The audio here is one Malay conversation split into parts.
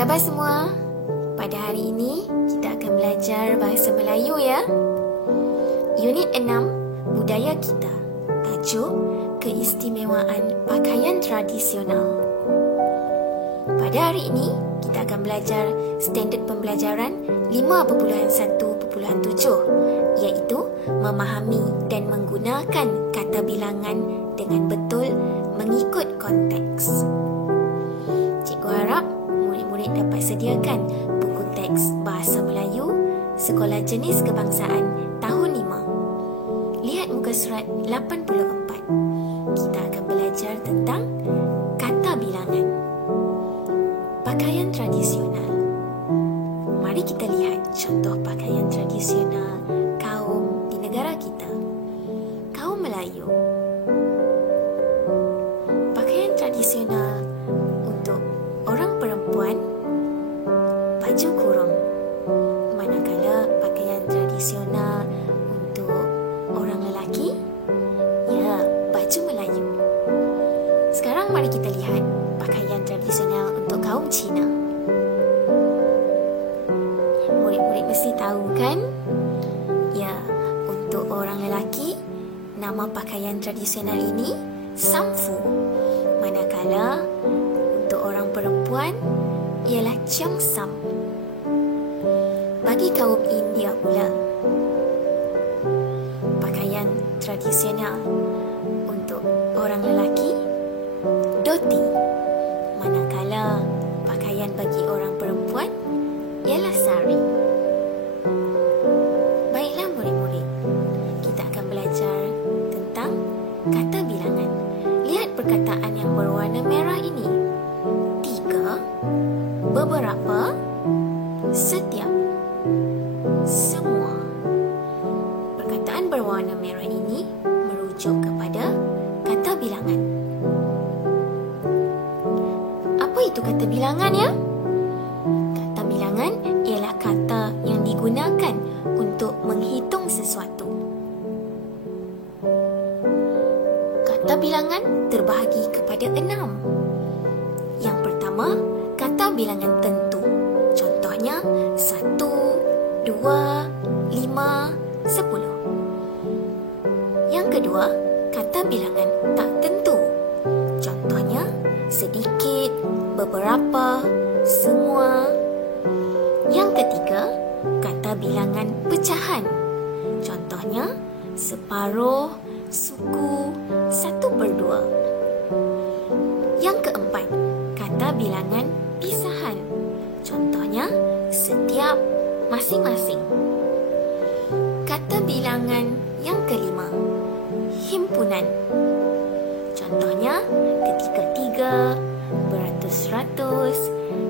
khabar semua? Pada hari ini, kita akan belajar bahasa Melayu ya. Unit 6, Budaya Kita. Tajuk, Keistimewaan Pakaian Tradisional. Pada hari ini, kita akan belajar standard pembelajaran 5.1.7, iaitu memahami dan menggunakan kata bilangan dengan betul mengikut konteks. Cikgu harap murid-murid dapat sediakan buku teks Bahasa Melayu Sekolah Jenis Kebangsaan tahun 5. Lihat muka surat 84. Kita akan belajar tentang kata bilangan. Pakaian tradisional. Mari kita lihat contoh pakaian tradisional kaum di negara kita. Kaum Melayu. Pakaian tradisional untuk orang perempuan, baju kurung. Manakala pakaian tradisional untuk orang lelaki, ya, baju Melayu. Sekarang mari kita lihat pakaian tradisional untuk kaum Cina. Murid-murid mesti tahu kan? Ya, untuk orang lelaki, nama pakaian tradisional ini Samfu. Manakala untuk orang perempuan ialah Cheongsam. Bagi kaum India pula, pakaian tradisional untuk orang lelaki Dhoti. Manakala pakaian bagi orang perempuan ialah sari. Baiklah murid-murid, kita akan belajar tentang kata bilangan. Lihat perkataan yang berwarna merah ini. 3, beberapa, setiap, semua. Perkataan berwarna merah ini merujuk kepada kata bilangan. Apa itu kata bilangan ya? Kata bilangan ialah kata yang digunakan untuk menghitung sesuatu. Kata bilangan terbahagi kepada 6. Yang pertama, kata bilangan tentu. Contohnya 1, 2, 5, 10. Yang kedua, kata bilangan tak tentu. Contohnya sedikit, beberapa, semua. Yang ketiga, kata bilangan pecahan. Contohnya separuh, suku, 1/2. Yang keempat, kata bilangan pisahan. Contohnya setiap, masing-masing. Kata bilangan yang kelima, himpunan. Contohnya ketiga-tiga, beratus-ratus,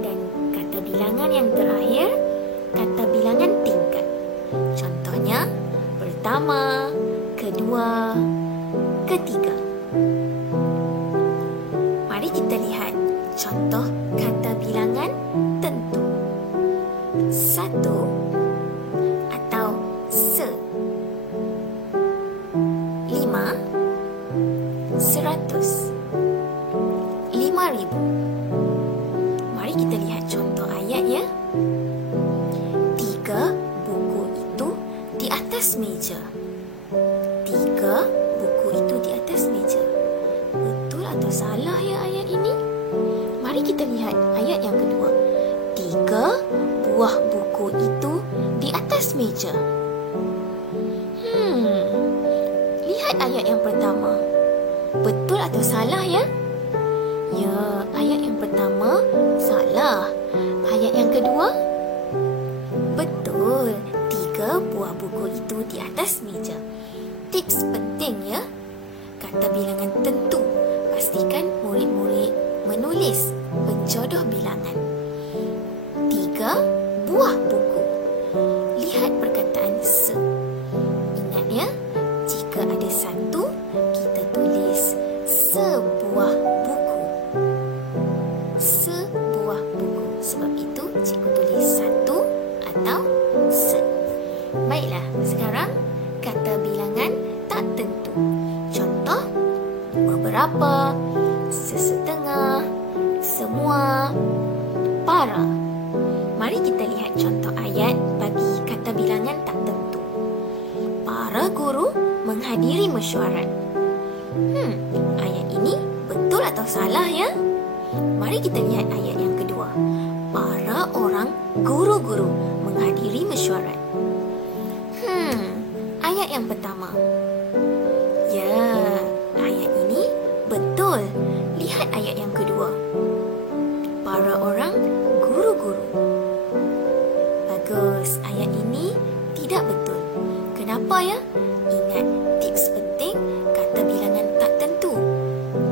dan kata bilangan yang terakhir, kata bilangan tingkat. Contohnya pertama, kedua, ketiga. Mari kita lihat contoh kata bilangan tentu. 1 atau se. 5, 100. 5,000. Mari kita lihat contoh ayat ya. 3 buku itu di atas meja. 3 buku itu di atas meja. Betul atau salah ya ayat ini? Mari kita lihat ayat yang kedua. 3 buah buku itu di atas meja. Lihat ayat yang pertama. Betul atau salah ya? Ya, ayat yang pertama salah. Ayat yang kedua betul. 3 buah buku itu di atas meja. Tips penting ya. Kata bilangan tentu. Pastikan murid-murid menulis penjodoh bilangan. 3 buah buku. Lihat perkataan se. Ingat ya, jika ada 1, kita tulis sebuah buku. Sebuah buku. Sebab itu cikgu tulis 1 atau se. Baiklah, sekarang kata bilangan tak tentu. Contoh, beberapa, sesetengah, semua, para. Mari kita lihat contoh ayat bagi kata bilangan tak tentu. Para guru menghadiri mesyuarat. Ayat ini betul atau salah ya? Mari kita lihat ayat yang kedua. Para orang guru-guru menghadiri mesyuarat. Ayat yang pertama. Ya, ayat ini betul. Lihat ayat yang kedua. Para orang guru-guru. Bagus, ayat ini tidak betul. Kenapa ya? Ingat tips penting kata bilangan tak tentu.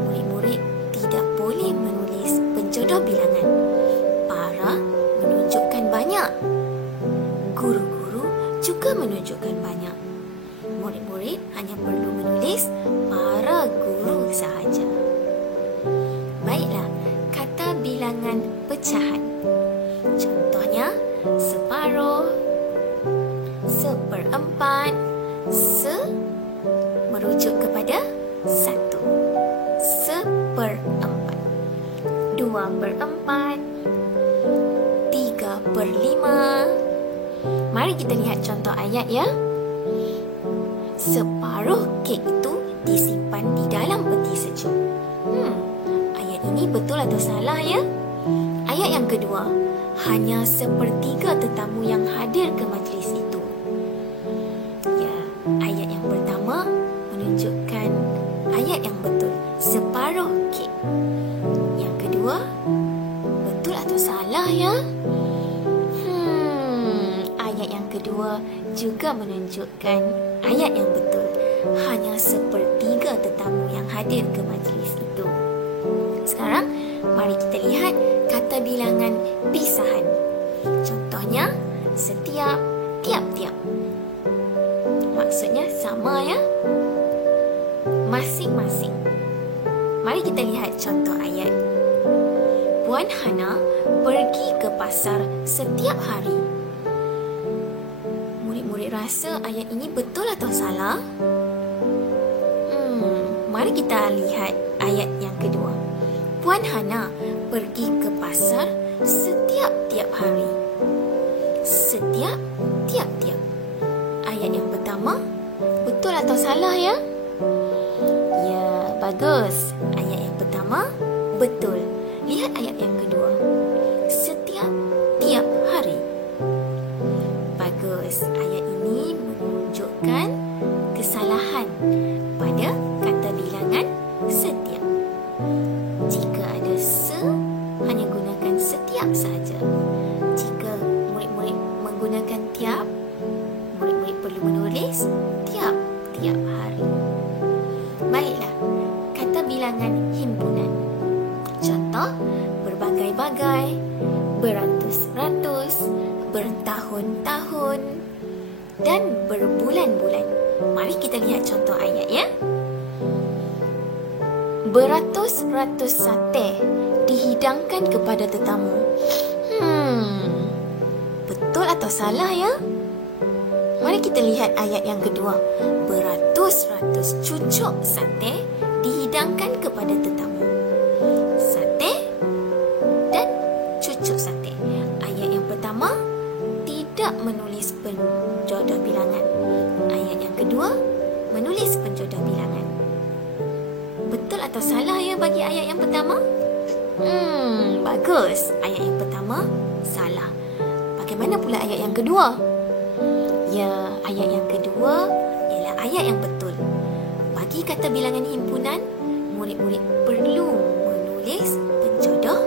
Murid-murid tidak boleh menulis penjodoh bilangan. Para menunjukkan banyak. Guru-guru juga menunjukkan banyak. Murid-murid hanya perlu menulis para guru sahaja. Baiklah, kata bilangan pecahan. Contohnya, separuh, seperempat, merujuk kepada 1. Seperempat, 2/4, 3/5. Mari kita lihat contoh ayat ya. Separuh kek itu disimpan di dalam peti sejuk. Ayat ini betul atau salah ya? Ayat yang kedua, hanya 1/3 tetamu yang hadir ke majlis itu. Ya, ayat yang pertama menunjukkan ayat yang betul, separuh kek. Yang kedua, betul atau salah ya? Ayat yang kedua juga menunjukkan ayat yang betul, hanya 1/3 tetamu yang hadir ke majlis itu. Sekarang, mari kita lihat kata bilangan pisahan. Contohnya, setiap, tiap-tiap. Maksudnya sama ya? Masing-masing. Mari kita lihat contoh ayat. Puan Hana pergi ke pasar setiap hari. Murid-murid rasa ayat ini betul atau salah? Mari kita lihat ayat yang kedua. Puan Hana pergi ke pasar setiap-tiap hari. Setiap, tiap-tiap. Ayat yang pertama, betul atau salah ya? Ya, bagus. Ayat yang pertama, betul. Lihat ayat yang kedua. Setiap, tiap hari. Bagus. Ayat ini menunjukkan kesalahan pada kata bilangan setiap. Jika ada hanya gunakan setiap saja. Jika murid-murid menggunakan tiap, murid-murid perlu menulis tiap-tiap hari. Baiklah, kata bilangan himpunan. Contoh, berbagai-bagai, beratus-ratus, bertahun-tahun, dan berbulan-bulan. Mari kita lihat contoh ayat ya. Beratus-ratus sate dihidangkan kepada tetamu. Betul atau salah ya? Mari kita lihat ayat yang kedua. Beratus-ratus cucuk sate dihidangkan kepada tetamu. Sate dan cucuk sate. Ayat yang pertama tidak menulis penjodoh bilangan. Ayat yang kedua menulis penjodoh bilangan. Betul atau salah ya bagi ayat yang pertama? Bagus. Ayat yang pertama salah. Bagaimana pula ayat yang kedua? Ya, ayat yang kedua ialah ayat yang betul. Bagi kata bilangan himpunan, murid-murid perlu menulis penjodoh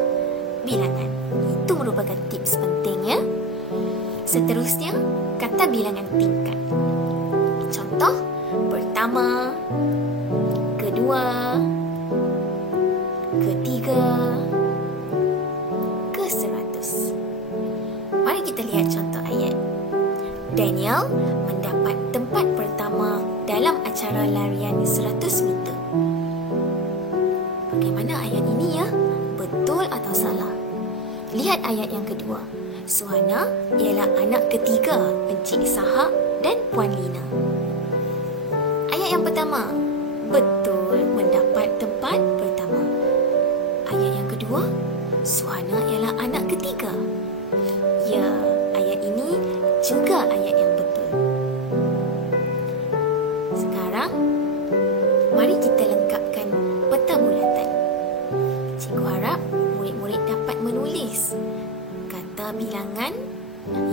bilangan. Itu merupakan tips penting ya. Seterusnya, kata bilangan tingkat. Contoh, pertama, kedua, ketiga, ke-100. Mari kita lihat contoh ayat. Daniel mendapat tempat pertama dalam acara larian 100 meter. Bagaimana ayat ini ya? Betul atau salah? Lihat ayat yang kedua. Suhana ialah anak ketiga Encik Sahak dan Puan Lina. Ayat yang pertama, betul mendapat tempat pertama. Ayat yang kedua, Suhana ialah anak ketiga. Ya, ayat ini juga ayat yang betul. Sekarang, mari kita lengkapkan peta bulatan. Cikgu harap murid-murid dapat menulis kata bilangan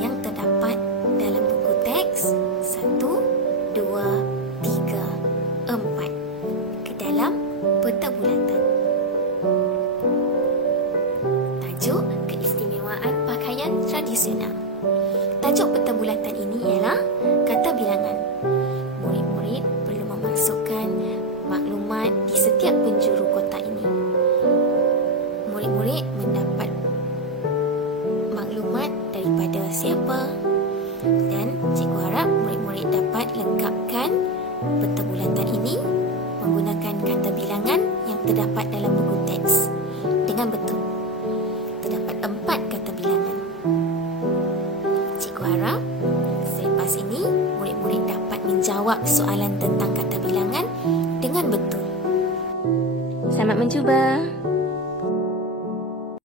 yang terdapat dalam buku teks 1, 2, 3, 4 ke dalam peta bulatan. Tajuk keistimewaan pakaian tradisional. Tajuk peta bulatan ini ialah kata bilangan. Murid-murid perlu memasukkan maklumat di setiap penjuru kotak ini. Murid-murid mendapat maklumat daripada siapa, dan cikgu harap murid-murid dapat lengkapkan peta bulatan ini menggunakan kata bilangan yang terdapat dalam buku teks dengan betul. Terdapat 4 kata bilangan. Cikgu harap selepas ini murid-murid dapat menjawab soalan tentang kata bilangan dengan betul. Selamat mencuba.